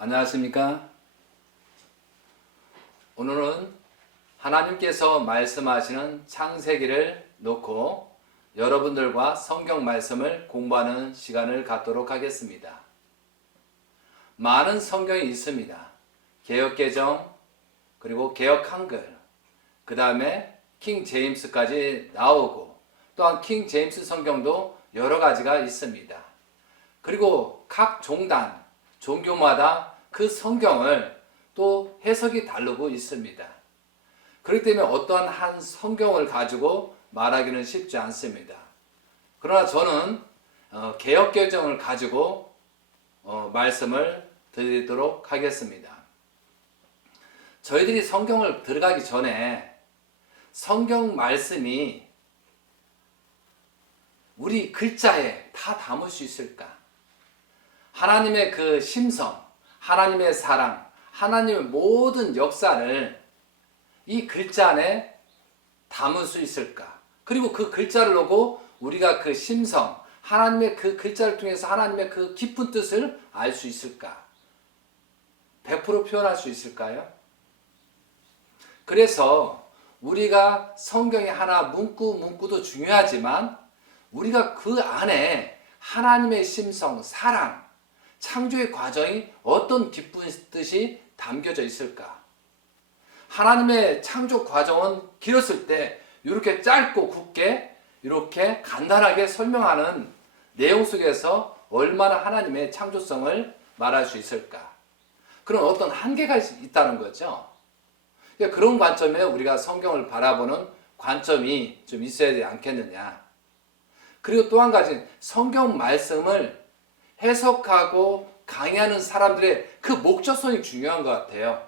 안녕하십니까? 오늘은 하나님께서 말씀하시는 창세기를 놓고 여러분들과 성경 말씀을 공부하는 시간을 갖도록 하겠습니다. 많은 성경이 있습니다. 개역개정, 그리고 개역 한글, 그 다음에 킹 제임스까지 나오고, 또한 킹 제임스 성경도 여러 가지가 있습니다. 그리고 각 종단, 종교마다 그 성경을 또 해석이 다르고 있습니다. 그렇기 때문에 어떠한 한 성경을 가지고 말하기는 쉽지 않습니다. 그러나 저는 개역개정을 가지고 말씀을 드리도록 하겠습니다. 저희들이 성경을 들어가기 전에 성경 말씀이 우리 글자에 다 담을 수 있을까? 하나님의 그 심성, 하나님의 사랑, 하나님의 모든 역사를 이 글자 안에 담을 수 있을까? 그리고 그 글자를 보고 우리가 그 심성, 하나님의 그 글자를 통해서 하나님의 그 깊은 뜻을 알 수 있을까? 100% 표현할 수 있을까요? 그래서 우리가 성경의 하나 문구도 중요하지만 우리가 그 안에 하나님의 심성, 사랑, 창조의 과정이 어떤 기쁜 뜻이 담겨져 있을까? 하나님의 창조 과정은 길었을 때 이렇게 짧고 굵게 이렇게 간단하게 설명하는 내용 속에서 얼마나 하나님의 창조성을 말할 수 있을까? 그런 어떤 한계가 있다는 거죠. 그런 관점에 우리가 성경을 바라보는 관점이 좀 있어야 되지 않겠느냐. 그리고 또 한 가지, 성경 말씀을 해석하고 강의하는 사람들의 그 목적성이 중요한 것 같아요.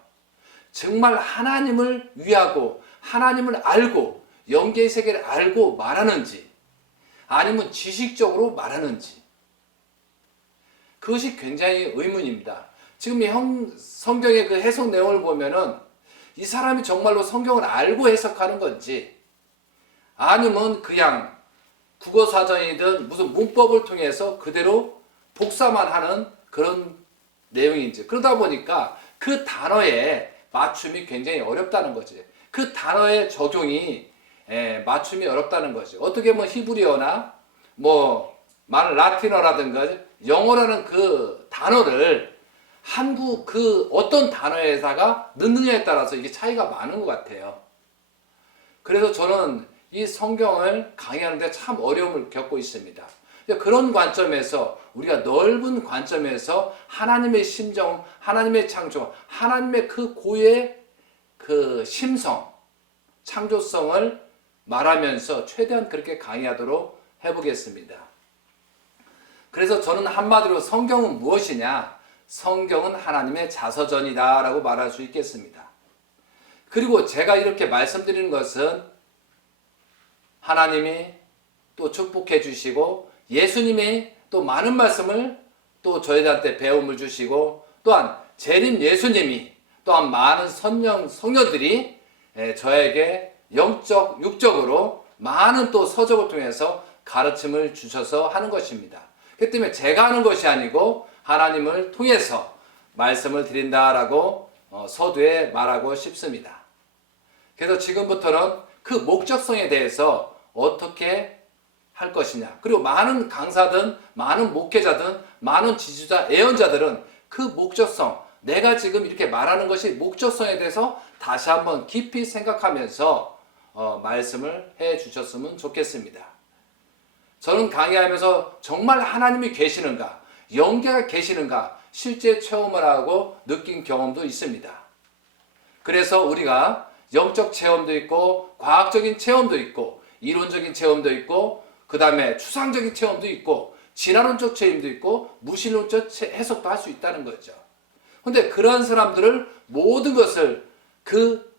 정말 하나님을 위하고 하나님을 알고 영계의 세계를 알고 말하는지 아니면 지식적으로 말하는지, 그것이 굉장히 의문입니다. 지금 이 성경의 그 해석 내용을 보면은 이 사람이 정말로 성경을 알고 해석하는 건지 아니면 그냥 국어사전이든 무슨 문법을 통해서 그대로 복사만 하는 그런 내용인지, 그러다 보니까 그 단어의 맞춤이 굉장히 어렵다는 거지. 그 단어의 적용이 맞춤이 어렵다는 거지. 어떻게 뭐 히브리어나 뭐 라틴어라든가 영어라는 그 단어를 한국 그 어떤 단어에다가 넣느냐에 따라서 이게 차이가 많은 것 같아요. 그래서 저는 이 성경을 강의하는데 참 어려움을 겪고 있습니다. 그런 관점에서 우리가 넓은 관점에서 하나님의 심정, 하나님의 창조, 하나님의 그 고유의 그 심성, 창조성을 말하면서 최대한 그렇게 강의하도록 해보겠습니다. 그래서 저는 한마디로 성경은 무엇이냐? 성경은 하나님의 자서전이다 라고 말할 수 있겠습니다. 그리고 제가 이렇게 말씀드리는 것은 하나님이 또 축복해 주시고 예수님이 또 많은 말씀을 또 저희들한테 배움을 주시고, 또한 재림 예수님이 또한 많은 성령들이 저에게 영적, 육적으로 많은 또 서적을 통해서 가르침을 주셔서 하는 것입니다. 그렇기 때문에 제가 하는 것이 아니고 하나님을 통해서 말씀을 드린다라고 서두에 말하고 싶습니다. 그래서 지금부터는 그 목적성에 대해서 어떻게 할 것이냐, 그리고 많은 강사든 많은 목회자든 많은 지지자, 애언자들은 그 목적성, 내가 지금 이렇게 말하는 것이 목적성에 대해서 다시 한번 깊이 생각하면서 말씀을 해 주셨으면 좋겠습니다. 저는 강의하면서 정말 하나님이 계시는가, 영계가 계시는가 실제 체험을 하고 느낀 경험도 있습니다. 그래서 우리가 영적 체험도 있고 과학적인 체험도 있고 이론적인 체험도 있고 그 다음에 추상적인 체험도 있고 진화론적 체험도 있고 무신론적 해석도 할 수 있다는 거죠. 그런데 그러한 사람들을 모든 것을 그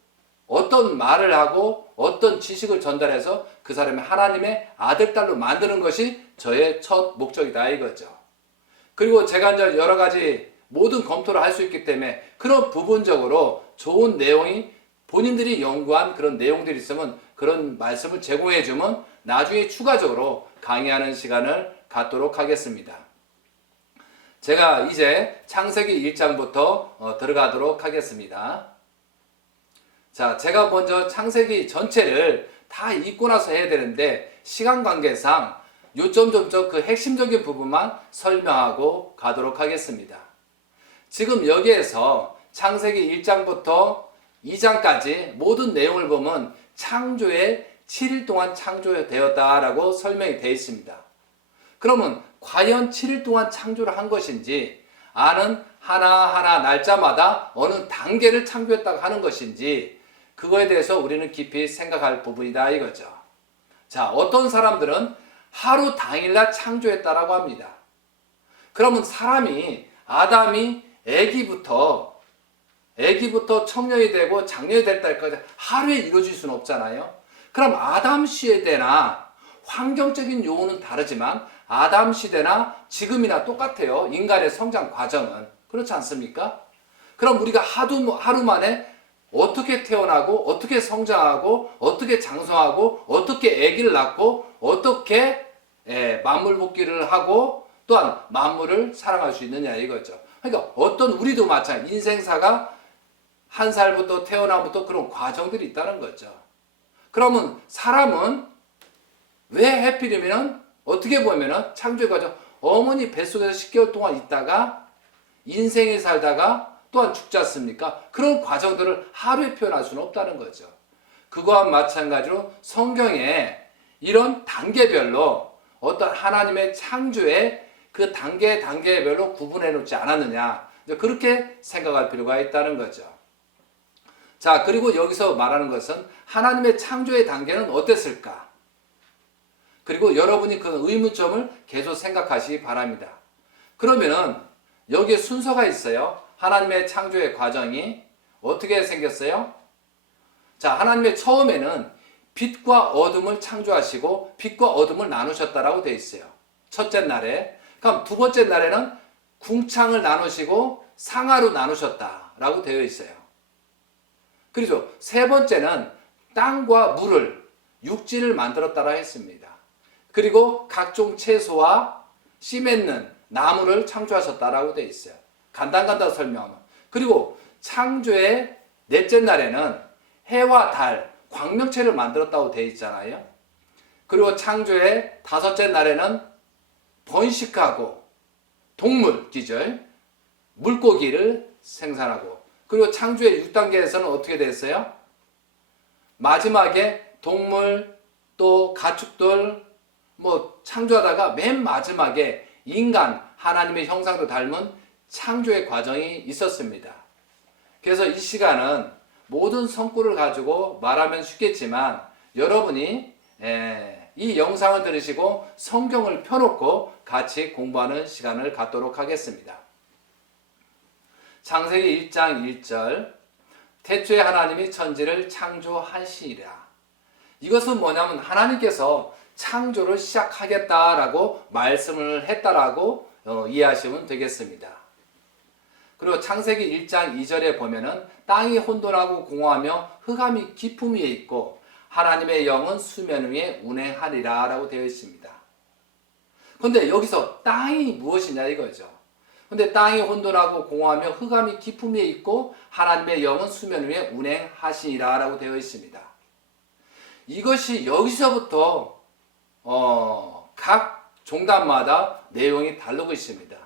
어떤 말을 하고 어떤 지식을 전달해서 그 사람의 하나님의 아들, 딸로 만드는 것이 저의 첫 목적이다 이거죠. 그리고 제가 이제 여러 가지 모든 검토를 할 수 있기 때문에 그런 부분적으로 좋은 내용이 본인들이 연구한 그런 내용들이 있으면 그런 말씀을 제공해 주면 나중에 추가적으로 강의하는 시간을 갖도록 하겠습니다. 제가 이제 창세기 1장부터 들어가도록 하겠습니다. 자, 제가 먼저 창세기 전체를 다 읽고 나서 해야 되는데 시간 관계상 요점점점 그 핵심적인 부분만 설명하고 가도록 하겠습니다. 지금 여기에서 창세기 1장부터 2장까지 모든 내용을 보면 창조에 7일 동안 창조되었다라고 설명이 되어 있습니다. 그러면 과연 7일 동안 창조를 한 것인지, 아는 하나하나 날짜마다 어느 단계를 창조했다고 하는 것인지, 그거에 대해서 우리는 깊이 생각할 부분이다 이거죠. 자, 어떤 사람들은 하루 당일날 창조했다라고 합니다. 그러면 사람이, 아담이 아기부터 청년이 되고 장년이 될 때까지 하루에 이루어질 수는 없잖아요. 그럼 아담 시대나 환경적인 요인은 다르지만 아담 시대나 지금이나 똑같아요. 인간의 성장 과정은. 그렇지 않습니까? 그럼 우리가 하루 만에 어떻게 태어나고 어떻게 성장하고 어떻게 장성하고 어떻게 아기를 낳고 어떻게 만물 복귀를 하고 또한 만물을 사랑할 수 있느냐 이거죠. 그러니까 어떤 우리도 마찬가지 인생사가 한 살부터 태어나부터 그런 과정들이 있다는 거죠. 그러면 사람은 왜 해필이면 어떻게 보면 창조의 과정, 어머니 뱃속에서 10개월 동안 있다가 인생을 살다가 또한 죽지 않습니까? 그런 과정들을 하루에 표현할 수는 없다는 거죠. 그거와 마찬가지로 성경에 이런 단계별로 어떤 하나님의 창조의 그 단계별로 구분해 놓지 않았느냐, 그렇게 생각할 필요가 있다는 거죠. 자, 그리고 여기서 말하는 것은 하나님의 창조의 단계는 어땠을까? 그리고 여러분이 그 의문점을 계속 생각하시기 바랍니다. 그러면은 여기에 순서가 있어요. 하나님의 창조의 과정이 어떻게 생겼어요? 자, 하나님의 처음에는 빛과 어둠을 창조하시고 빛과 어둠을 나누셨다라고 되어 있어요. 첫째 날에. 그럼 두 번째 날에는 궁창을 나누시고 상하로 나누셨다라고 되어 있어요. 그리고 세 번째는 땅과 물을, 육지를 만들었다라 했습니다. 그리고 각종 채소와 씨 맺는 나무를 창조하셨다라고 되어 있어요. 간단간단 설명하면. 그리고 창조의 넷째 날에는 해와 달, 광명체를 만들었다고 되어 있잖아요. 그리고 창조의 다섯째 날에는 번식하고 동물이죠. 물고기를 생산하고. 그리고 창조의 6단계에서는 어떻게 됐어요? 마지막에 동물, 또 가축들 창조하다가 맨 마지막에 인간, 하나님의 형상도 닮은 창조의 과정이 있었습니다. 그래서 이 시간은 모든 성구를 가지고 말하면 쉽겠지만 여러분이 이 영상을 들으시고 성경을 펴놓고 같이 공부하는 시간을 갖도록 하겠습니다. 창세기 1장 1절, 태초에 하나님이 천지를 창조하시리라. 이것은 뭐냐면 하나님께서 창조를 시작하겠다라고 말씀을 했다라고 이해하시면 되겠습니다. 그리고 창세기 1장 2절에 보면은 땅이 혼돈하고 공허하며 흑암이 깊음 위에 있고 하나님의 영은 수면 위에 운행하리라 라고 되어 있습니다. 근데 여기서 땅이 무엇이냐 이거죠. 근데 땅이 혼돈하고 공허하며 흑암이 깊음 위에 있고 하나님의 영은 수면 위에 운행하시리라 라고 되어 있습니다. 이것이 여기서부터 각 종단마다 내용이 다르고 있습니다.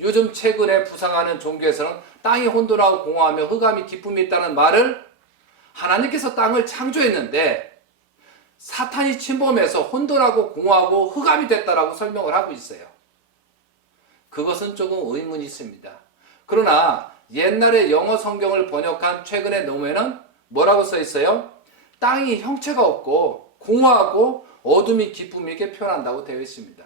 요즘 최근에 부상하는 종교에서는 땅이 혼돈하고 공허하며 흑암이 깊음이 있다는 말을 하나님께서 땅을 창조했는데 사탄이 침범해서 혼돈하고 공허하고 흑암이 됐다라고 설명을 하고 있어요. 그것은 조금 의문이 있습니다. 그러나 옛날에 영어 성경을 번역한 최근의 논문에는 뭐라고 써 있어요? 땅이 형체가 없고 공허하고 어둠이 깊음이 있게 표현한다고 되어 있습니다.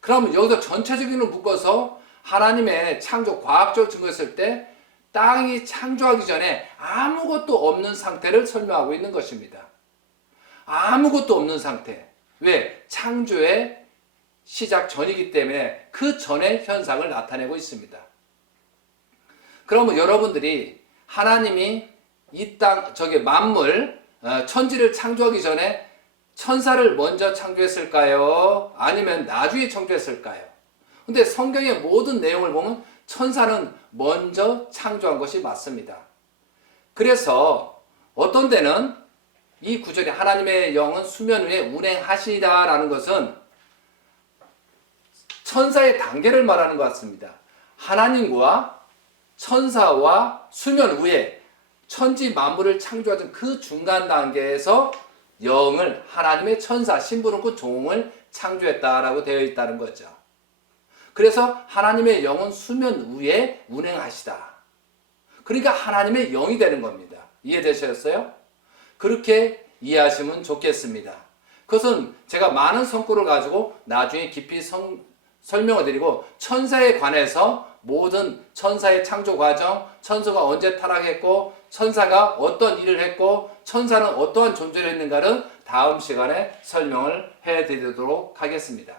그럼 여기서 전체적인 걸 묶어서 하나님의 창조 과학적으로 증거했을 때 땅이 창조하기 전에 아무것도 없는 상태를 설명하고 있는 것입니다. 아무것도 없는 상태. 왜? 창조의 시작 전이기 때문에 그 전의 현상을 나타내고 있습니다. 그러면 여러분들이 하나님이 이 땅, 만물, 천지를 창조하기 전에 천사를 먼저 창조했을까요? 아니면 나중에 창조했을까요? 근데 성경의 모든 내용을 보면 천사는 먼저 창조한 것이 맞습니다. 그래서 어떤 데는 이 구절에 하나님의 영은 수면 위에 운행하시리라는 것은 천사의 단계를 말하는 것 같습니다. 하나님과 천사와 수면 위에 천지 만물을 창조하던 그 중간 단계에서 영을 하나님의 천사, 신부름꾼 종을 창조했다라고 되어 있다는 거죠. 그래서 하나님의 영은 수면 위에 운행하시다. 그러니까 하나님의 영이 되는 겁니다. 이해되셨어요? 그렇게 이해하시면 좋겠습니다. 그것은 제가 많은 성구를 가지고 나중에 깊이 설명을 드리고 천사에 관해서 모든 천사의 창조 과정, 천사가 언제 타락했고 천사가 어떤 일을 했고 천사는 어떠한 존재를 했는가를 다음 시간에 설명을 해드리도록 하겠습니다.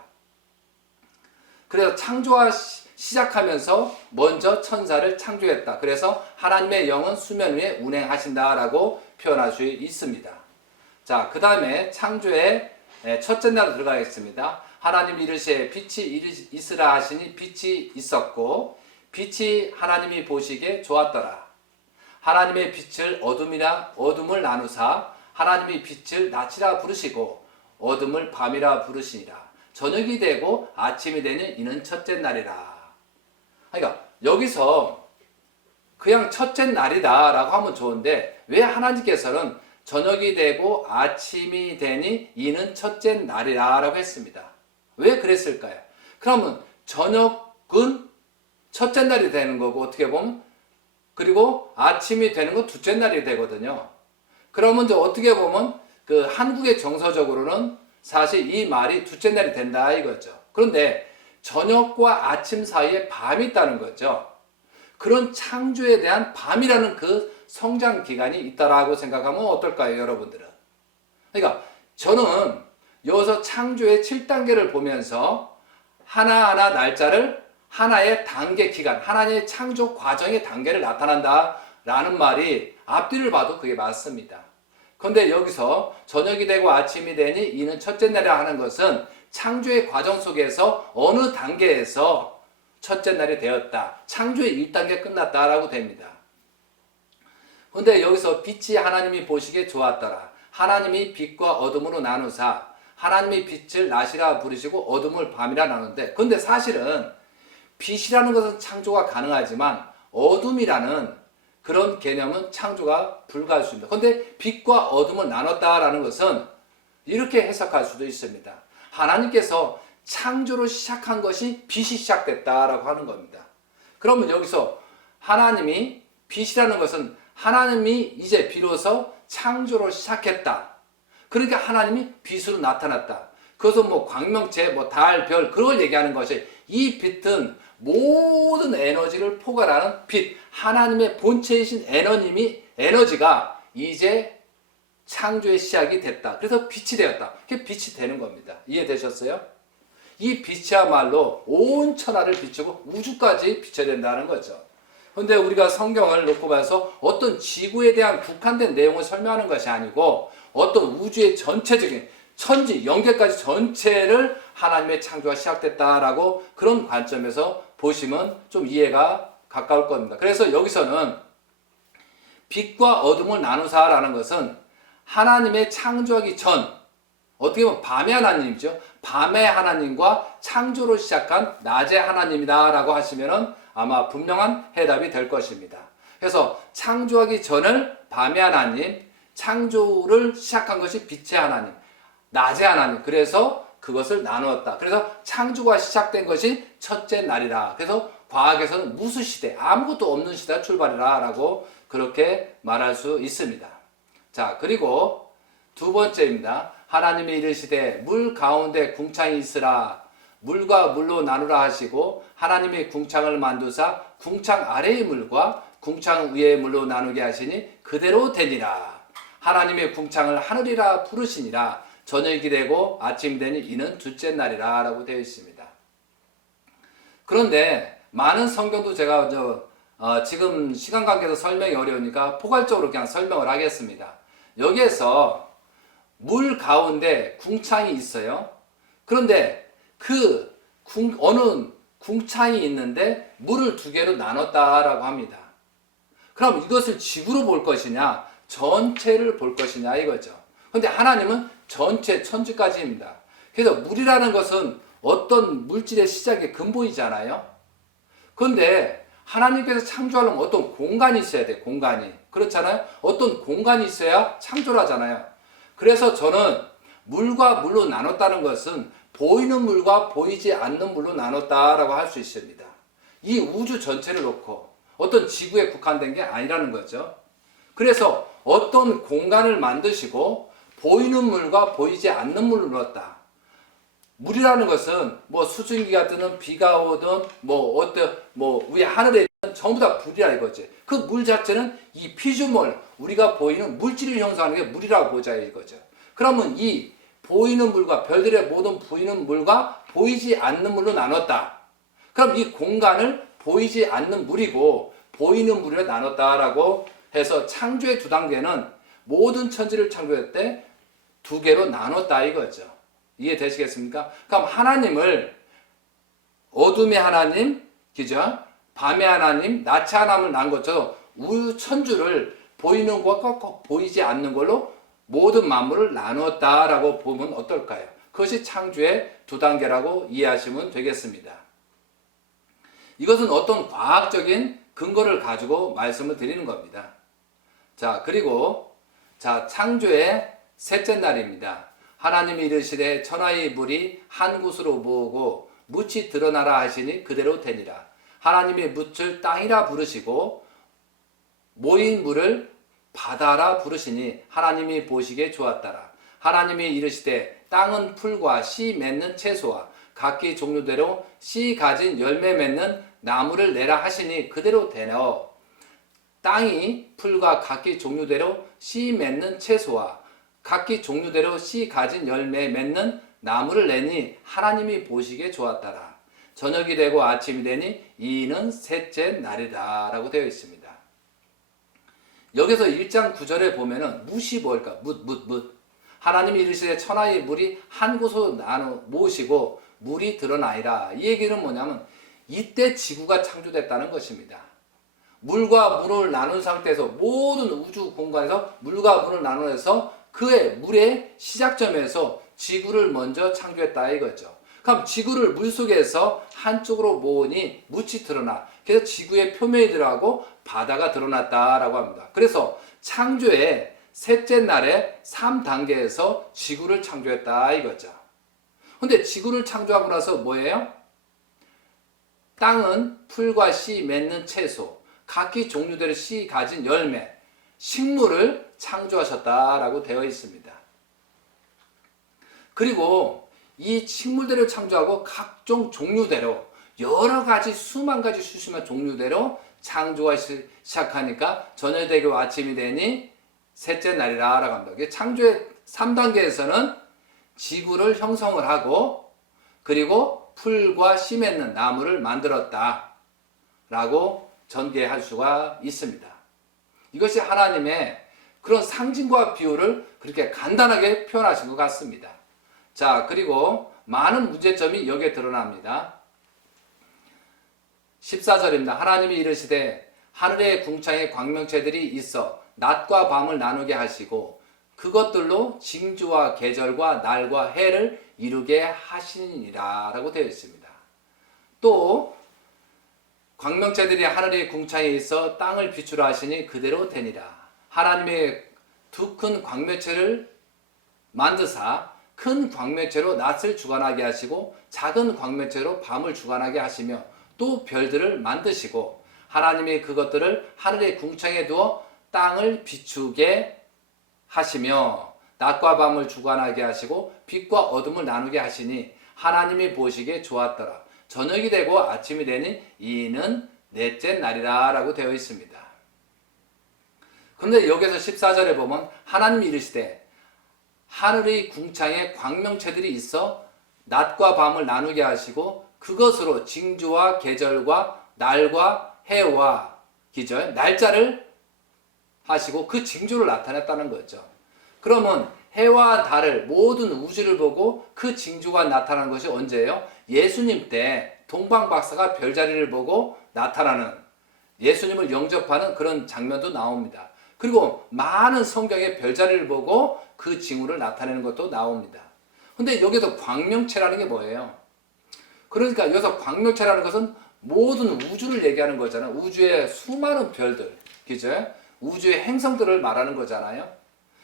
그래서 창조와 시작하면서 먼저 천사를 창조했다. 그래서 하나님의 영은 수면 위에 운행하신다라고 표현할 수 있습니다. 자, 그 다음에 창조의 첫째 날 들어가겠습니다. 하나님 이르시에 빛이 있으라 하시니 빛이 있었고 빛이 하나님이 보시기에 좋았더라. 하나님의 빛을 어둠을 나누사 하나님이 빛을 낮이라 부르시고 어둠을 밤이라 부르시니라. 저녁이 되고 아침이 되니 이는 첫째 날이라. 그러니까 여기서 그냥 첫째 날이다 라고 하면 좋은데 왜 하나님께서는 저녁이 되고 아침이 되니 이는 첫째 날이라 라고 했습니다. 왜 그랬을까요? 그러면 저녁은 첫째 날이 되는 거고 어떻게 보면 그리고 아침이 되는 건 둘째 날이 되거든요. 그러면 이제 어떻게 보면 그 한국의 정서적으로는 사실 이 말이 둘째 날이 된다 이거죠. 그런데 저녁과 아침 사이에 밤이 있다는 거죠. 그런 창조에 대한 밤이라는 그 성장 기간이 있다라고 생각하면 어떨까요, 여러분들은? 그러니까 저는 여기서 창조의 7단계를 보면서 하나하나 날짜를 하나의 단계 기간, 하나의 창조 과정의 단계를 나타난다라는 말이 앞뒤를 봐도 그게 맞습니다. 그런데 여기서 저녁이 되고 아침이 되니 이는 첫째 날이라 하는 것은 창조의 과정 속에서 어느 단계에서 첫째 날이 되었다. 창조의 1단계 끝났다라고 됩니다. 그런데 여기서 빛이 하나님이 보시기에 좋았더라. 하나님이 빛과 어둠으로 나누사 하나님이 빛을 낮이라 부르시고 어둠을 밤이라 나누는데 근데 사실은 빛이라는 것은 창조가 가능하지만 어둠이라는 그런 개념은 창조가 불가할 수 있습니다. 그런데 빛과 어둠을 나눴다라는 것은 이렇게 해석할 수도 있습니다. 하나님께서 창조로 시작한 것이 빛이 시작됐다라고 하는 겁니다. 그러면 여기서 하나님이 빛이라는 것은 하나님이 이제 비로소 창조로 시작했다. 그러니까 하나님이 빛으로 나타났다. 그것은 뭐 광명체, 뭐 달, 별 그걸 얘기하는 것이 이 빛은 모든 에너지를 포괄하는 빛, 하나님의 본체이신 에너지가 이제 창조의 시작이 됐다. 그래서 빛이 되었다. 그게 빛이 되는 겁니다. 이해되셨어요? 이 빛이야말로 온 천하를 비추고 우주까지 비춰야 된다는 거죠. 그런데 우리가 성경을 놓고 봐서 어떤 지구에 대한 국한된 내용을 설명하는 것이 아니고 어떤 우주의 전체적인 천지, 영계까지 전체를 하나님의 창조가 시작됐다라고 그런 관점에서 보시면 좀 이해가 가까울 겁니다. 그래서 여기서는 빛과 어둠을 나누사라는 것은 하나님의 창조하기 전, 어떻게 보면 밤의 하나님이죠. 밤의 하나님과 창조로 시작한 낮의 하나님이다라고 하시면은 아마 분명한 해답이 될 것입니다. 그래서 창조하기 전을 밤의 하나님, 창조를 시작한 것이 빛의 하나님, 낮의 하나님. 그래서 그것을 나누었다. 그래서 창조가 시작된 것이 첫째 날이라. 그래서 과학에서는 무수시대, 아무것도 없는 시대가 출발이라 라고 그렇게 말할 수 있습니다. 자, 그리고 두 번째입니다. 하나님이 이르시되 물 가운데 궁창이 있으라. 물과 물로 나누라 하시고 하나님이 궁창을 만두사 궁창 아래의 물과 궁창 위의 물로 나누게 하시니 그대로 되니라. 하나님의 궁창을 하늘이라 부르시니라. 저녁이 되고 아침이 되니 이는 둘째 날이라 라고 되어 있습니다. 그런데 많은 성경도 제가 지금 시간 관계에서 설명이 어려우니까 포괄적으로 그냥 설명을 하겠습니다. 여기에서 물 가운데 궁창이 있어요. 그런데 어느 궁창이 있는데 물을 두 개로 나눴다라고 합니다. 그럼 이것을 지구로 볼 것이냐, 전체를 볼 것이냐 이거죠. 근데 하나님은 전체 천지까지입니다. 그래서 물이라는 것은 어떤 물질의 시작의 근본이잖아요. 그런데 하나님께서 창조하려면 어떤 공간이 있어야 돼, 공간이. 그렇잖아요? 어떤 공간이 있어야 창조를 하잖아요. 그래서 저는 물과 물로 나눴다는 것은 보이는 물과 보이지 않는 물로 나눴다라고 할 수 있습니다. 이 우주 전체를 놓고 어떤 지구에 국한된 게 아니라는 거죠. 그래서 어떤 공간을 만드시고 보이는 물과 보이지 않는 물을 넣었다. 물이라는 것은 뭐 수증기가 뜨든 비가 오든 위에 하늘에 있는 전부 다 물이라 이거지. 그 물 자체는 이 피조물, 우리가 보이는 물질을 형성하는 게 물이라고 보자 이거죠. 그러면 이 보이는 물과 별들의 모든 보이는 물과 보이지 않는 물로 나눴다. 그럼 이 공간을 보이지 않는 물이고 보이는 물로 나눴다라고 해서 창조의 두 단계는 모든 천지를 창조할 때 두 개로 나눴다 이거죠. 이해되시겠습니까? 그럼 하나님을 어둠의 하나님, 그죠? 밤의 하나님, 낮의 하나님을 낳은 것처럼 우주 천주를 보이는 것과 보이지 않는 걸로 모든 만물을 나눴다라고 보면 어떨까요? 그것이 창조의 두 단계라고 이해하시면 되겠습니다. 이것은 어떤 과학적인 근거를 가지고 말씀을 드리는 겁니다. 자, 그리고 창조의 셋째 날입니다. 하나님이 이르시되 천하의 물이 한 곳으로 모으고 묻이 드러나라 하시니 그대로 되니라. 하나님이 묻을 땅이라 부르시고 모인 물을 바다라 부르시니 하나님이 보시기에 좋았더라. 하나님이 이르시되 땅은 풀과 씨 맺는 채소와 각기 종류대로 씨 가진 열매 맺는 나무를 내라 하시니 그대로 되어 땅이 풀과 각기 종류대로 씨 맺는 채소와 각기 종류대로 씨 가진 열매 맺는 나무를 내니 하나님이 보시기에 좋았더라. 저녁이 되고 아침이 되니 이는 셋째 날이다 라고 되어 있습니다. 여기서 1장 9절에 보면은 묻이 뭘까? 묻. 하나님이 이르시되 천하의 물이 한 곳으로 나누 모으시고 물이 드러나이라. 이 얘기는 뭐냐면 이때 지구가 창조됐다는 것입니다. 물과 물을 나눈 상태에서 모든 우주 공간에서 물과 물을 나누어서 그의 물의 시작점에서 지구를 먼저 창조했다 이거죠. 그럼 지구를 물속에서 한쪽으로 모으니 묻이 드러나. 그래서 지구의 표면이 드러나고 바다가 드러났다라고 합니다. 그래서 창조의 셋째 날에 3단계에서 지구를 창조했다 이거죠. 근데 지구를 창조하고 나서 뭐예요? 땅은 풀과 씨 맺는 채소, 각기 종류대로 씨 가진 열매, 식물을 창조하셨다라고 되어 있습니다. 그리고 이 식물들을 창조하고 각종 종류대로 여러 가지 수만 가지 수십만 종류대로 창조가 시작하니까 저녁이 되고 아침이 되니 셋째 날이라 라고 합니다. 창조의 3단계에서는 지구를 형성을 하고 그리고 풀과 씨 맺는 나무를 만들었다 라고 전개할 수가 있습니다. 이것이 하나님의 그런 상징과 비유를 그렇게 간단하게 표현하신 것 같습니다. 자, 그리고 많은 문제점이 여기에 드러납니다. 14절입니다. 하나님이 이르시되 하늘의 궁창에 광명체들이 있어 낮과 밤을 나누게 하시고 그것들로 징조와 계절과 날과 해를 이루게 하시니라 라고 되어 있습니다. 또 광명체들이 하늘의 궁창에 있어 땅을 비추라 하시니 그대로 되니라. 하나님의 두 큰 광명체를 만드사 큰 광명체로 낮을 주관하게 하시고 작은 광명체로 밤을 주관하게 하시며 또 별들을 만드시고 하나님이 그것들을 하늘의 궁창에 두어 땅을 비추게 하시며 낮과 밤을 주관하게 하시고 빛과 어둠을 나누게 하시니 하나님이 보시기에 좋았더라. 저녁이 되고 아침이 되니 이는 넷째 날이라 라고 되어 있습니다. 그런데 여기서 14절에 보면 하나님이 이르시되 하늘의 궁창에 광명체들이 있어 낮과 밤을 나누게 하시고 그것으로 징조와 계절과 날과 해와 기절, 날짜를 하시고 그 징조를 나타냈다는 거죠. 그러면 해와 달을 모든 우주를 보고 그 징조가 나타난 것이 언제예요? 예수님 때 동방박사가 별자리를 보고 나타나는 예수님을 영접하는 그런 장면도 나옵니다. 그리고 많은 성경의 별자리를 보고 그 징후를 나타내는 것도 나옵니다. 근데 여기서 광명체라는 게 뭐예요? 그러니까 여기서 광명체라는 것은 모든 우주를 얘기하는 거잖아요. 우주의 수많은 별들, 그죠? 우주의 행성들을 말하는 거잖아요.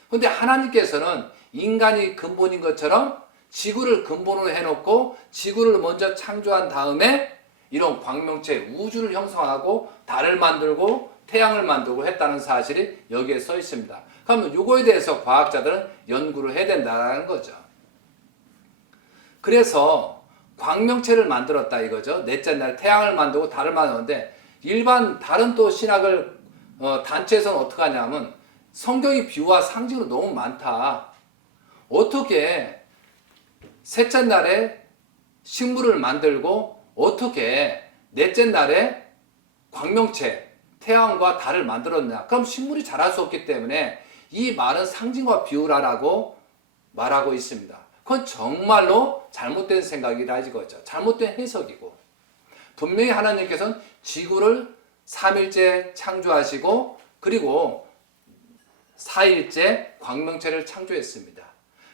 근데 하나님께서는 인간이 근본인 것처럼 지구를 근본으로 해놓고 지구를 먼저 창조한 다음에 이런 광명체 우주를 형성하고 달을 만들고 태양을 만들고 했다는 사실이 여기에 써 있습니다. 그러면 이거에 대해서 과학자들은 연구를 해야 된다는 거죠. 그래서 광명체를 만들었다 이거죠. 넷째 날 태양을 만들고 달을 만드는데 일반 다른 또 신학을 단체에서는 어떻게 하냐면 성경이 비유와 상징으로 너무 많다. 어떻게 셋째 날에 식물을 만들고 어떻게 넷째 날에 광명체 태양과 달을 만들었냐? 그럼 식물이 자랄 수 없기 때문에 이 말은 상징과 비유라고 말하고 있습니다. 그건 정말로 잘못된 생각이라 이거죠. 잘못된 해석이고 분명히 하나님께서는 지구를 3일째 창조하시고 그리고 4일째 광명체를 창조했습니다.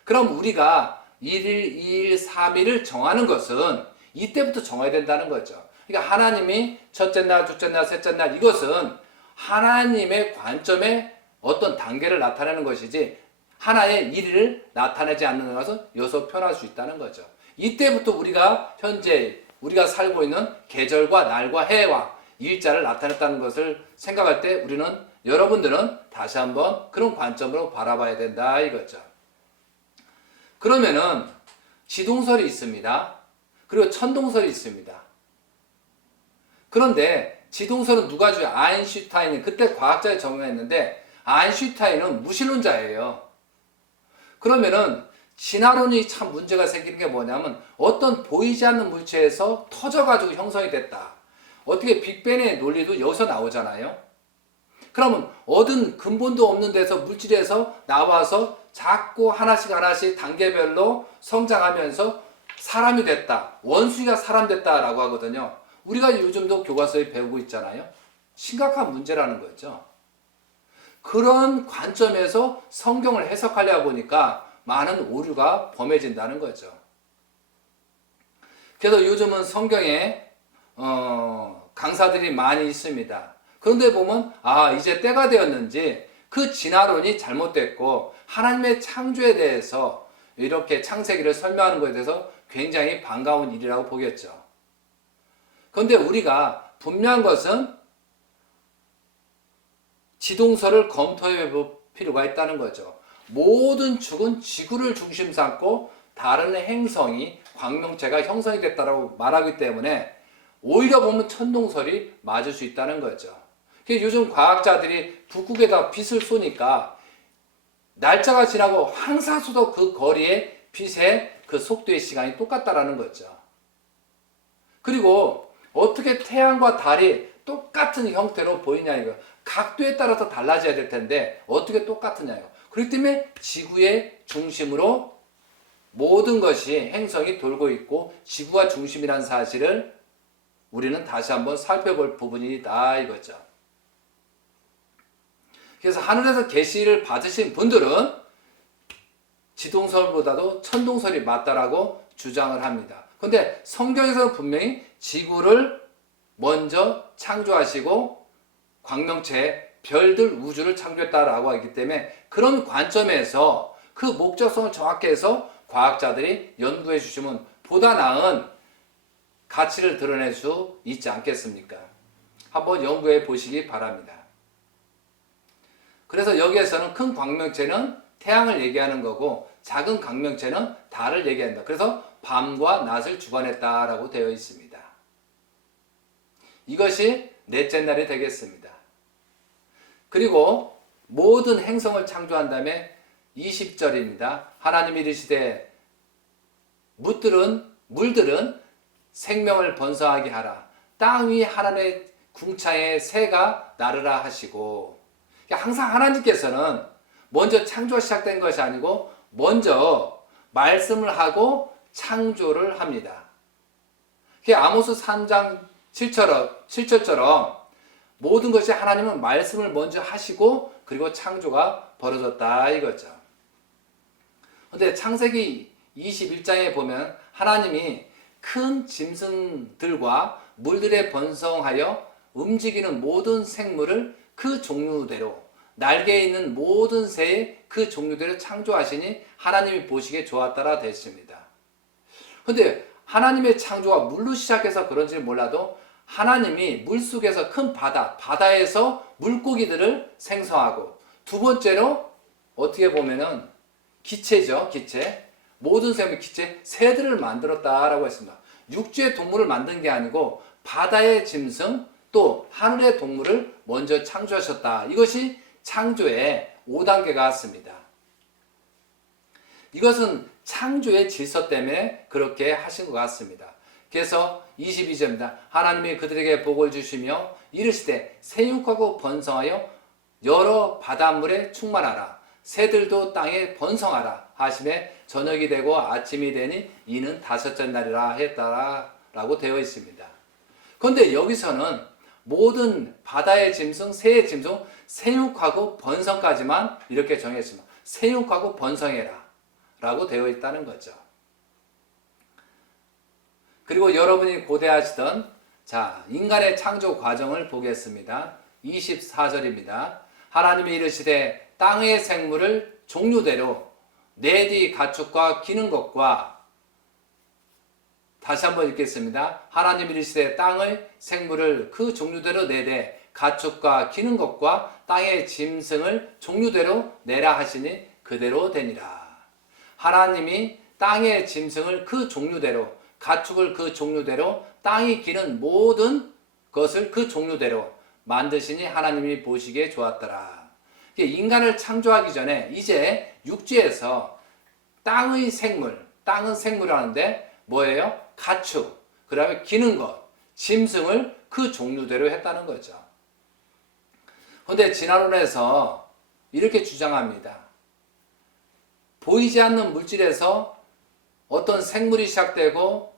그럼 우리가 1일, 2일, 3일을 정하는 것은 이때부터 정해야 된다는 거죠. 그러니까 하나님이 첫째 날, 둘째 날, 셋째 날 이것은 하나님의 관점의 어떤 단계를 나타내는 것이지 하나의 일을 나타내지 않는 것은 여기서 표현할 수 있다는 거죠. 이때부터 우리가 현재 우리가 살고 있는 계절과 날과 해와 일자를 나타냈다는 것을 생각할 때 우리는 여러분들은 다시 한번 그런 관점으로 바라봐야 된다 이거죠. 그러면은 지동설이 있습니다. 그리고 천동설이 있습니다. 그런데 지동설은 누가 주요? 아인슈타인이 그때 과학자에 적용했는데 아인슈타인은 무신론자예요. 그러면은 진화론이 참 문제가 생기는 게 뭐냐면 어떤 보이지 않는 물체에서 터져가지고 형성이 됐다. 어떻게 빅뱅의 논리도 여기서 나오잖아요. 그러면 얻은 근본도 없는 데서 물질에서 나와서 자꾸 하나씩 하나씩 단계별로 성장하면서 사람이 됐다. 원숭이가 사람 됐다라고 하거든요. 우리가 요즘도 교과서에 배우고 있잖아요. 심각한 문제라는 거죠. 그런 관점에서 성경을 해석하려다 보니까 많은 오류가 범해진다는 거죠. 그래서 요즘은 성경에 강사들이 많이 있습니다. 그런데 보면 이제 때가 되었는지 그 진화론이 잘못됐고 하나님의 창조에 대해서 이렇게 창세기를 설명하는 것에 대해서 굉장히 반가운 일이라고 보겠죠. 그런데 우리가 분명한 것은 지동설을 검토해 볼 필요가 있다는 거죠. 모든 축은 지구를 중심 삼고 다른 행성이 광명체가 형성이 됐다고 말하기 때문에 오히려 보면 천동설이 맞을 수 있다는 거죠. 요즘 과학자들이 북극에다 빛을 쏘니까 날짜가 지나고 항상 그 거리의 빛의 그 속도의 시간이 똑같다라는 거죠. 그리고 어떻게 태양과 달이 똑같은 형태로 보이냐 이거 각도에 따라서 달라져야 될 텐데 어떻게 똑같으냐요. 그렇기 때문에 지구의 중심으로 모든 것이 행성이 돌고 있고 지구가 중심이라는 사실을 우리는 다시 한번 살펴볼 부분이다 이거죠. 그래서 하늘에서 계시를 받으신 분들은 지동설보다도 천동설이 맞다라고 주장을 합니다. 그런데 성경에서는 분명히 지구를 먼저 창조하시고 광명체, 별들, 우주를 창조했다라고 하기 때문에 그런 관점에서 그 목적성을 정확히 해서 과학자들이 연구해 주시면 보다 나은 가치를 드러낼 수 있지 않겠습니까? 한번 연구해 보시기 바랍니다. 그래서 여기에서는 큰 광명체는 태양을 얘기하는 거고 작은 광명체는 달을 얘기한다. 그래서 밤과 낮을 주관했다라고 되어 있습니다. 이것이 넷째 날이 되겠습니다. 그리고 모든 행성을 창조한 다음에 20절입니다. 하나님이 이르시되 물들은 생명을 번성하게 하라. 땅 위 하나님의 궁창에 새가 나르라 하시고 항상 하나님께서는 먼저 창조가 시작된 것이 아니고 먼저 말씀을 하고 창조를 합니다. 그 아모스 3장 7절처럼 모든 것이 하나님은 말씀을 먼저 하시고 그리고 창조가 벌어졌다 이거죠. 근데 창세기 21장에 보면 하나님이 큰 짐승들과 물들에 번성하여 움직이는 모든 생물을 그 종류대로 날개에 있는 모든 새의 그 종류대로 창조하시니 하나님이 보시기에 좋았다라 됐습니다. 근데 하나님의 창조가 물로 시작해서 그런지 몰라도 하나님이 물속에서 큰 바다에서 물고기들을 생성하고 두 번째로 어떻게 보면은 기체죠. 기체. 모든 생물 기체, 새들을 만들었다라고 했습니다. 육지의 동물을 만든 게 아니고 바다의 짐승 또 하늘의 동물을 먼저 창조하셨다. 이것이 창조의 5단계 같습니다. 이것은 창조의 질서 때문에 그렇게 하신 것 같습니다. 그래서 22절입니다. 하나님이 그들에게 복을 주시며 이르시되 생육하고 번성하여 여러 바닷물에 충만하라. 새들도 땅에 번성하라 하심에 저녁이 되고 아침이 되니 이는 다섯째 날이라 했다라고 되어 있습니다. 그런데 여기서는 모든 바다의 짐승, 새의 짐승, 생육하고 번성까지만 이렇게 정했습니다. 생육하고 번성해라 라고 되어 있다는 거죠. 그리고 여러분이 고대하시던 인간의 창조 과정을 보겠습니다. 24절입니다. 하나님이 이르시되 땅의 생물을 종류대로 내 뒤 가축과 기는 것과 다시 한번 읽겠습니다. 하나님이 이르시되 땅의 생물을 그 종류대로 내되 가축과 기는 것과 땅의 짐승을 종류대로 내라 하시니 그대로 되니라. 하나님이 땅의 짐승을 그 종류대로 가축을 그 종류대로 땅이 기는 모든 것을 그 종류대로 만드시니 하나님이 보시기에 좋았더라. 인간을 창조하기 전에 이제 육지에서 땅의 생물, 땅은 생물이라는데 뭐예요? 가축, 그 다음에 기는 것, 짐승을 그 종류대로 했다는 거죠. 그런데 진화론에서 이렇게 주장합니다. 보이지 않는 물질에서 어떤 생물이 시작되고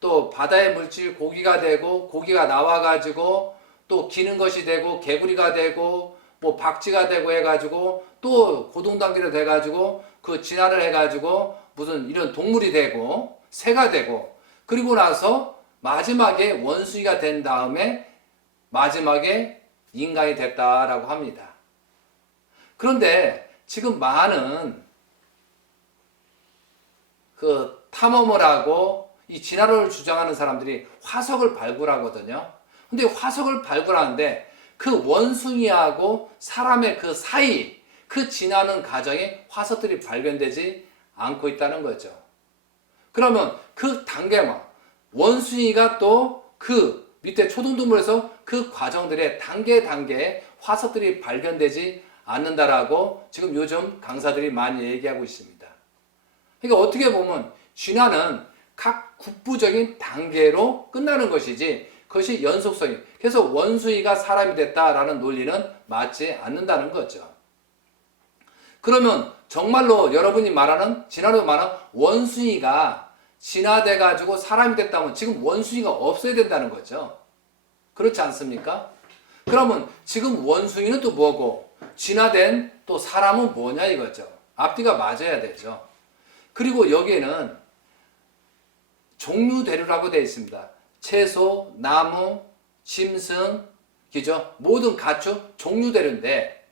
또 바다의 물질 고기가 되고 고기가 나와가지고 또 기는 것이 되고 개구리가 되고 뭐 박쥐가 되고 해가지고 또 고동단계로 돼가지고 그 진화를 해가지고 무슨 이런 동물이 되고 새가 되고 그리고 나서 마지막에 원숭이가 된 다음에 마지막에 인간이 됐다라고 합니다. 그런데 지금 많은 그 탐험을 하고 이 진화론을 주장하는 사람들이 화석을 발굴하거든요. 근데 화석을 발굴하는데 그 원숭이하고 사람의 그 사이, 그 지나는 과정에 화석들이 발견되지 않고 있다는 거죠. 그러면 그 단계만 원숭이가 또 그 밑에 초등동물에서 그 과정들의 단계에 화석들이 발견되지 않는다라고 지금 요즘 강사들이 많이 얘기하고 있습니다. 그러니까 어떻게 보면 진화는 각 국부적인 단계로 끝나는 것이지 그것이 연속성이, 그래서 원숭이가 사람이 됐다라는 논리는 맞지 않는다는 거죠. 그러면 정말로 여러분이 말하는 진화로 말하는 원숭이가 진화돼 가지고 사람이 됐다면 지금 원숭이가 없어야 된다는 거죠. 그렇지 않습니까? 그러면 지금 원숭이는 또 뭐고 진화된 또 사람은 뭐냐 이거죠. 앞뒤가 맞아야 되죠. 그리고 여기에는 종류대로라고 되어 있습니다. 채소, 나무, 짐승, 그죠? 모든 가축 종류대로인데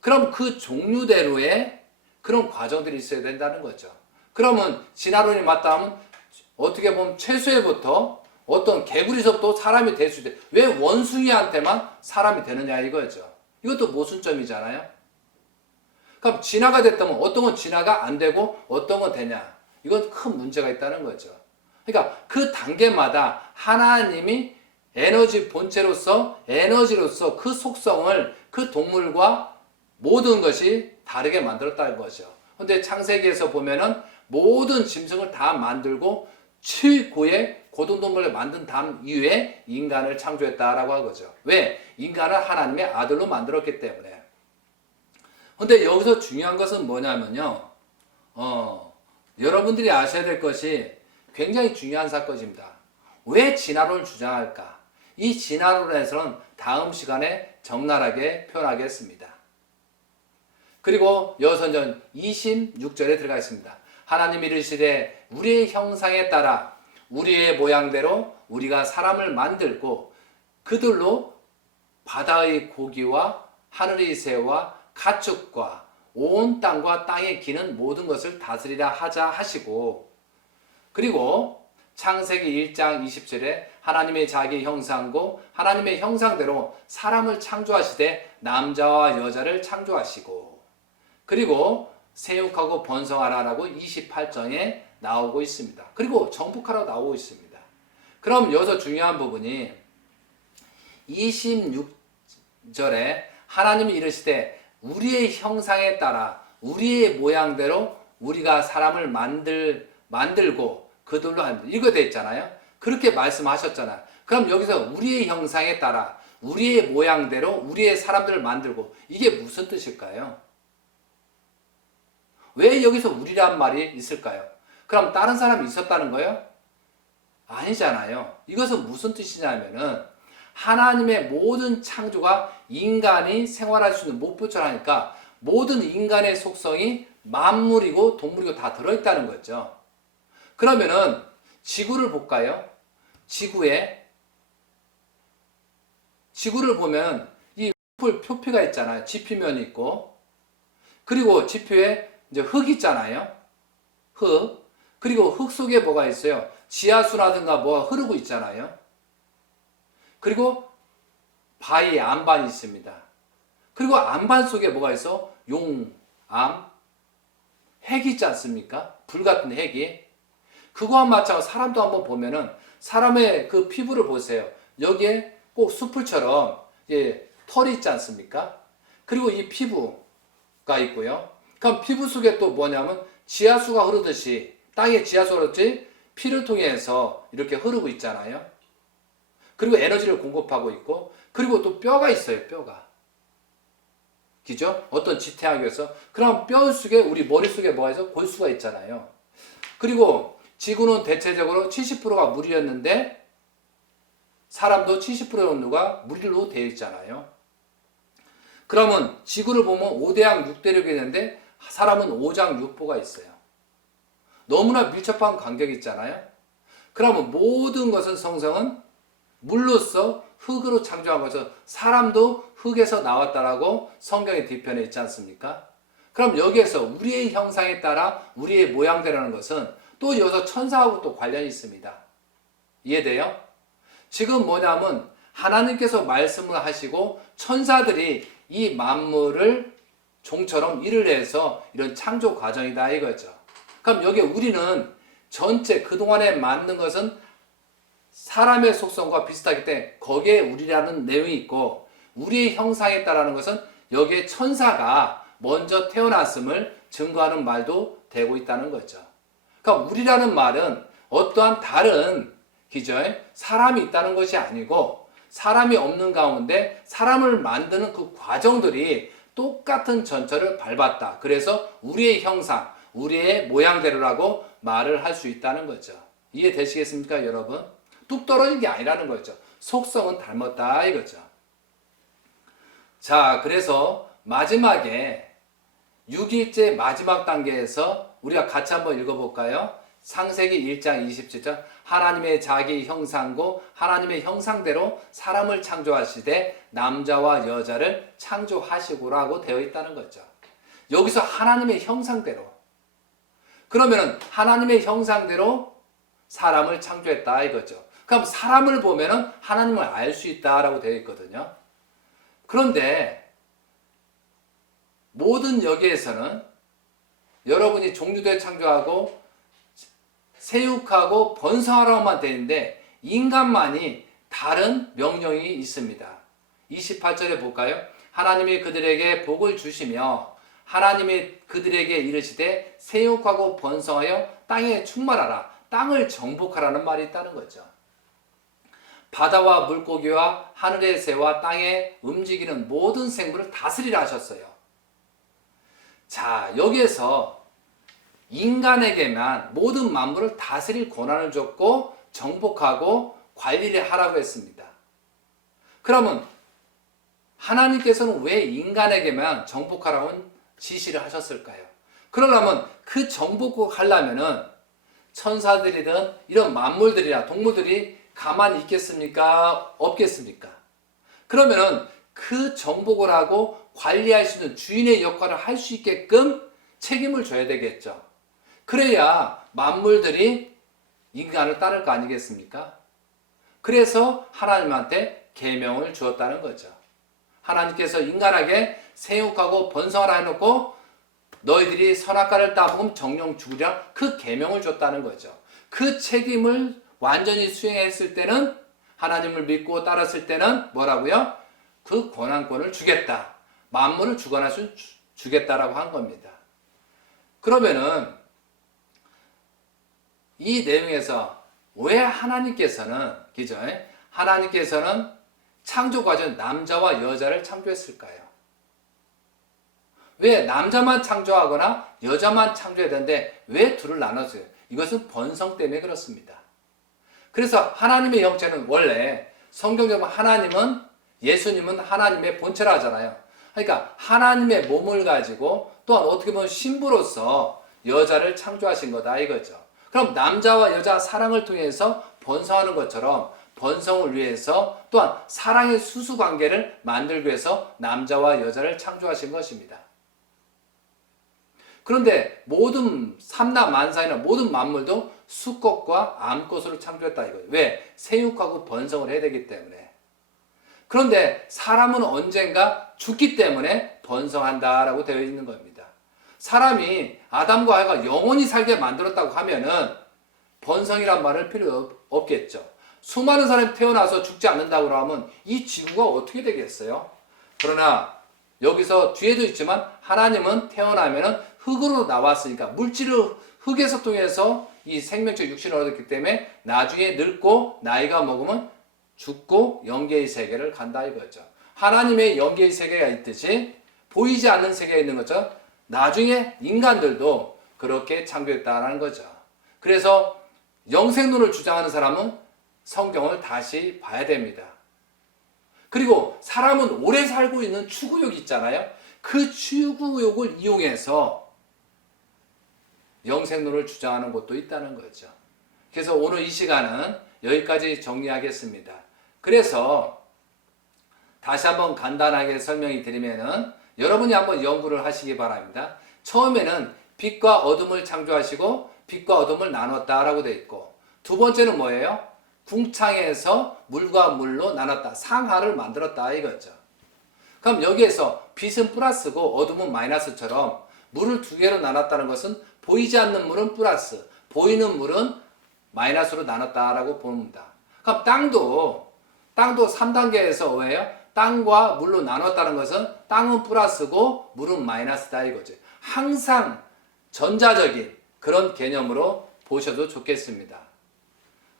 그럼 그 종류대로의 그런 과정들이 있어야 된다는 거죠. 그러면 진화론이 맞다 하면 어떻게 보면 최소에부터 어떤 개구리서부터 사람이 될 수 있대. 왜 원숭이한테만 사람이 되느냐 이거죠. 이것도 모순점이잖아요. 그럼 진화가 됐다면 어떤 건 진화가 안 되고 어떤 건 되냐. 이건 큰 문제가 있다는 거죠. 그러니까 그 단계마다 하나님이 에너지 본체로서 에너지로서 그 속성을 그 동물과 모든 것이 다르게 만들었다는 거죠. 근데 창세기에서 보면은 모든 짐승을 다 만들고 최고의 고등동물을 만든 다음 이후에 인간을 창조했다라고 한 거죠. 왜? 인간을 하나님의 아들로 만들었기 때문에. 근데 여기서 중요한 것은 뭐냐면요. 여러분들이 아셔야 될 것이 굉장히 중요한 사건입니다. 왜 진화론을 주장할까? 이 진화론에서는 다음 시간에 적나라하게 표현하겠습니다. 그리고 여선전 26절에 들어가 있습니다. 하나님이 이르시되 우리의 형상에 따라 우리의 모양대로 우리가 사람을 만들고 그들로 바다의 고기와 하늘의 새와 가축과 온 땅과 땅에 기는 모든 것을 다스리라 하자 하시고, 그리고 창세기 1장 20절에 하나님의 자기 형상고 하나님의 형상대로 사람을 창조하시되 남자와 여자를 창조하시고, 그리고 세육하고 번성하라라고 28장에 나오고 있습니다. 그리고 정복하라고 나오고 있습니다. 그럼 여기서 중요한 부분이 26절에 하나님이 이르시되 우리의 형상에 따라 우리의 모양대로 우리가 사람을 만들고 그들로 한다. 이거 돼 있잖아요. 그렇게 말씀하셨잖아요. 그럼 여기서 우리의 형상에 따라 우리의 모양대로 우리의 사람들을 만들고, 이게 무슨 뜻일까요? 왜 여기서 우리란 말이 있을까요? 그럼 다른 사람이 있었다는 거예요? 아니잖아요. 이것은 무슨 뜻이냐면은 하나님의 모든 창조가 인간이 생활할 수 있는 목표처럼 하니까 모든 인간의 속성이 만물이고 동물이고 다 들어있다는 거죠. 그러면은 지구를 볼까요? 지구를 보면 이 표피가 있잖아요. 지표면이 있고, 그리고 지표에 이제 흙 있잖아요. 흙. 그리고 흙 속에 뭐가 있어요? 지하수라든가 뭐가 흐르고 있잖아요. 그리고 바위 안반이 있습니다. 그리고 안반 속에 뭐가 있어? 암, 핵이 있지 않습니까? 불 같은 핵이. 그거와 마찬가지로 사람도 한번 보면은 사람의 그 피부를 보세요. 여기에 꼭 수풀처럼 털이 있지 않습니까? 그리고 이 피부가 있고요. 그럼 피부 속에 또 뭐냐면 지하수가 흐르듯이, 땅에 지하수가 흐르듯이 피를 통해서 이렇게 흐르고 있잖아요. 그리고 에너지를 공급하고 있고, 그리고 또 뼈가 있어요. 뼈가. 그죠? 어떤 지탱하기 위해서. 그럼 뼈 속에, 우리 머릿속에 뭐가 있어? 골수가 있잖아요. 그리고 지구는 대체적으로 70%가 물이었는데 사람도 70% 정도가 물로 되어 있잖아요. 그러면 지구를 보면 5대양 6대륙이 있는데 사람은 5장 6보가 있어요. 너무나 밀접한 간격이 있잖아요. 그러면 모든 것은 성성은 물로서 흙으로 창조한 거죠. 사람도 흙에서 나왔다라고 성경의 뒤편에 있지 않습니까? 그럼 여기에서 우리의 형상에 따라 우리의 모양대라는 것은 또 여기서 천사하고 또 관련이 있습니다. 이해돼요? 지금 뭐냐면 하나님께서 말씀을 하시고 천사들이 이 만물을 종처럼 일을 해서 이런 창조 과정이다 이거죠. 그럼 여기 우리는 전체 그동안에 만든 것은 사람의 속성과 비슷하기 때문에 거기에 우리라는 내용이 있고, 우리의 형상에 따라는 것은 여기에 천사가 먼저 태어났음을 증거하는 말도 되고 있다는 거죠. 그러니까 우리라는 말은 어떠한 다른 기저에 사람이 있다는 것이 아니고, 사람이 없는 가운데 사람을 만드는 그 과정들이 똑같은 전철을 밟았다. 그래서 우리의 형상, 우리의 모양대로라고 말을 할 수 있다는 거죠. 이해되시겠습니까, 여러분? 뚝 떨어진 게 아니라는 거죠. 속성은 닮았다 이거죠. 자, 그래서 마지막에 6일째 마지막 단계에서 우리가 같이 한번 읽어볼까요? 창세기 1장 27절 하나님의 자기 형상고 하나님의 형상대로 사람을 창조하시되 남자와 여자를 창조하시고라고 되어 있다는 거죠. 여기서 하나님의 형상대로, 그러면은 하나님의 형상대로 사람을 창조했다 이거죠. 그럼 사람을 보면은 하나님을 알 수 있다라고 되어 있거든요. 그런데 모든 여기에서는 여러분이 종류대 창조하고 세육하고 번성하라고만 되어 있는데 인간만이 다른 명령이 있습니다. 28절에 볼까요? 하나님이 그들에게 복을 주시며 하나님이 그들에게 이르시되 세육하고 번성하여 땅에 충만하라. 땅을 정복하라는 말이 있다는 거죠. 바다와 물고기와 하늘의 새와 땅에 움직이는 모든 생물을 다스리라 하셨어요. 자, 여기에서 인간에게만 모든 만물을 다스릴 권한을 줬고 정복하고 관리를 하라고 했습니다. 그러면 하나님께서는 왜 인간에게만 정복하라고 지시를 하셨을까요? 그러려면 그 정복하려면은 천사들이든 이런 만물들이나 동물들이 가만히 있겠습니까? 없겠습니까? 그러면은 그 정복을 하고 관리할 수 있는 주인의 역할을 할 수 있게끔 책임을 져야 되겠죠. 그래야 만물들이 인간을 따를 거 아니겠습니까? 그래서 하나님한테 계명을 주었다는 거죠. 하나님께서 인간에게 생육하고 번성하라 해놓고 너희들이 선악과를 따먹으면 정령 죽으리라 그 계명을 줬다는 거죠. 그 책임을 완전히 수행했을 때는 하나님을 믿고 따랐을 때는 뭐라고요? 그 권한권을 주겠다. 만물을 주관할 수 주겠다라고 한 겁니다. 그러면은 이 내용에서 왜 하나님께서는 그죠? 하나님께서는 창조 과정 남자와 여자를 창조했을까요? 왜 남자만 창조하거나 여자만 창조해야 되는데 왜 둘을 나눴어요? 이것은 번성 때문에 그렇습니다. 그래서 하나님의 형체는 원래 성경적으로 하나님은 예수님은 하나님의 본체라 하잖아요. 그러니까 하나님의 몸을 가지고 또한 어떻게 보면 신부로서 여자를 창조하신 거다 이거죠. 그럼 남자와 여자 사랑을 통해서 번성하는 것처럼 번성을 위해서 또한 사랑의 수수관계를 만들기 위해서 남자와 여자를 창조하신 것입니다. 그런데 모든 삼라만상이나 모든 만물도 수컷과 암컷으로 창조했다 이거예요. 왜? 생육하고 번성을 해야 되기 때문에. 그런데 사람은 언젠가 죽기 때문에 번성한다라고 되어 있는 겁니다. 사람이 아담과 하와가 영원히 살게 만들었다고 하면은 번성이란 말을 필요 없겠죠. 수많은 사람이 태어나서 죽지 않는다고 하면 이 지구가 어떻게 되겠어요? 그러나 여기서 뒤에도 있지만 하나님은 태어나면은 흙으로 나왔으니까 물질을 흙에서 통해서 이 생명적 육신을 얻었기 때문에 나중에 늙고 나이가 먹으면 죽고 영계의 세계를 간다 이거죠. 하나님의 영계의 세계가 있듯이 보이지 않는 세계가 있는 것처럼 나중에 인간들도 그렇게 창조했다는 거죠. 그래서 영생론을 주장하는 사람은 성경을 다시 봐야 됩니다. 그리고 사람은 오래 살고 있는 추구욕이 있잖아요. 그 추구욕을 이용해서 영생론을 주장하는 곳도 있다는 거죠. 그래서 오늘 이 시간은 여기까지 정리하겠습니다. 그래서 다시 한번 간단하게 설명이 드리면은 여러분이 한번 연구를 하시기 바랍니다. 처음에는 빛과 어둠을 창조하시고 빛과 어둠을 나눴다라고 되어 있고, 두 번째는 뭐예요? 궁창에서 물과 물로 나눴다. 상하를 만들었다 이거죠. 그럼 여기에서 빛은 플러스고 어둠은 마이너스처럼 물을 두 개로 나눴다는 것은 보이지 않는 물은 플러스, 보이는 물은 마이너스로 나눴다라고 봅니다. 그럼 땅도 3단계에서 뭐예요? 땅과 물로 나눴다는 것은 땅은 플러스고 물은 마이너스다 이거죠. 항상 전자적인 그런 개념으로 보셔도 좋겠습니다.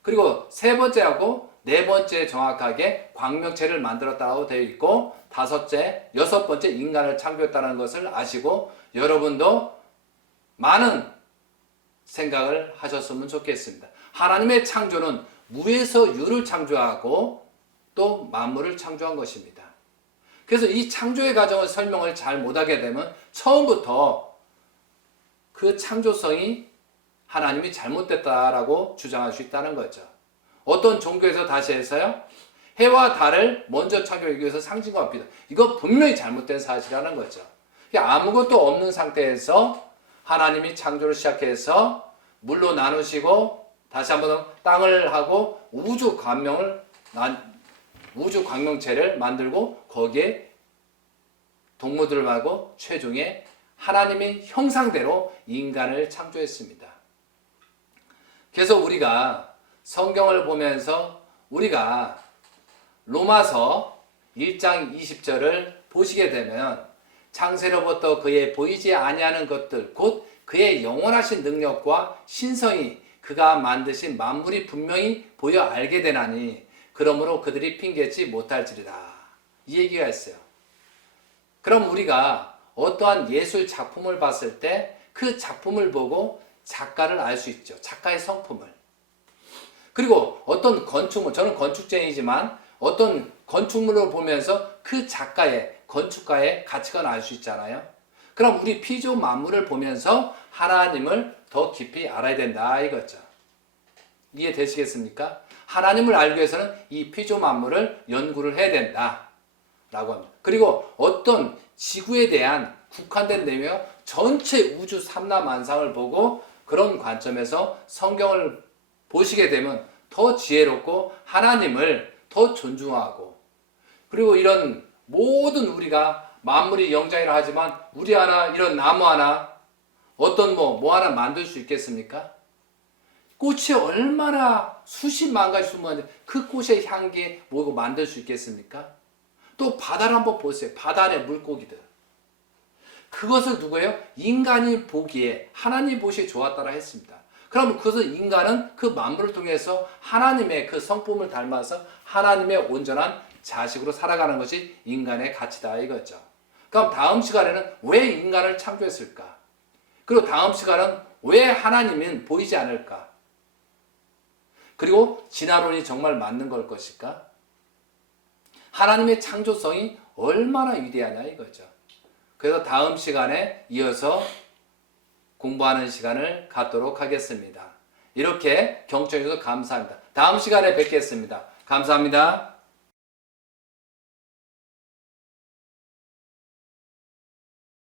그리고 세 번째하고 네 번째 정확하게 광명체를 만들었다고 되어 있고, 다섯째, 여섯 번째 인간을 창조했다는 것을 아시고 여러분도 많은 생각을 하셨으면 좋겠습니다. 하나님의 창조는 무에서 유를 창조하고 또 만물을 창조한 것입니다. 그래서 이 창조의 과정을 설명을 잘 못하게 되면 처음부터 그 창조성이 하나님이 잘못됐다라고 주장할 수 있다는 거죠. 어떤 종교에서 다시 해서요, 해와 달을 먼저 창조하기 위해서 상징과 비다. 이거 분명히 잘못된 사실이라는 거죠. 아무것도 없는 상태에서 하나님이 창조를 시작해서 물로 나누시고 다시 한번 땅을 하고 우주 광명체를 만들고 거기에 동물들을 하고 최종에 하나님의 형상대로 인간을 창조했습니다. 그래서 우리가 성경을 보면서 우리가 로마서 1장 20절을 보시게 되면 창세로부터 그의 보이지 아니하는 것들 곧 그의 영원하신 능력과 신성이 그가 만드신 만물이 분명히 보여 알게 되나니 그러므로 그들이 핑계치 못할지리라. 이 얘기가 있어요. 그럼 우리가 어떠한 예술 작품을 봤을 때 그 작품을 보고 작가를 알 수 있죠. 작가의 성품을. 그리고 어떤 건축물, 저는 건축쟁이지만 어떤 건축물을 보면서 그 작가의, 건축가의 가치관을 알 수 있잖아요. 그럼 우리 피조 만물을 보면서 하나님을 더 깊이 알아야 된다 이거죠. 이해되시겠습니까? 하나님을 알기 위해서는 이 피조 만물을 연구를 해야 된다 라고 합니다. 그리고 어떤 지구에 대한 국한된 내용, 전체 우주 삼라만상을 보고 그런 관점에서 성경을 보시게 되면 더 지혜롭고 하나님을 더 존중하고, 그리고 이런 모든 우리가 만물이 영장이라 하지만 우리 하나, 이런 나무 하나, 어떤 뭐 하나 만들 수 있겠습니까? 꽃이 얼마나 수십만 가지 수많은데 그 꽃의 향기에 뭐고 만들 수 있겠습니까? 또 바다를 한번 보세요. 바다 안에 물고기들. 그것을 누구예요? 인간이 보기에, 하나님 보시기에 좋았다라 했습니다. 그럼 그것을 인간은 그 만물을 통해서 하나님의 그 성품을 닮아서 하나님의 온전한 자식으로 살아가는 것이 인간의 가치다 이거죠. 그럼 다음 시간에는 왜 인간을 창조했을까? 그리고 다음 시간은 왜 하나님은 보이지 않을까? 그리고 진화론이 정말 맞는 걸 것일까? 하나님의 창조성이 얼마나 위대하냐 이거죠. 그래서 다음 시간에 이어서 공부하는 시간을 갖도록 하겠습니다. 이렇게 경청해 주셔서 감사합니다. 다음 시간에 뵙겠습니다. 감사합니다.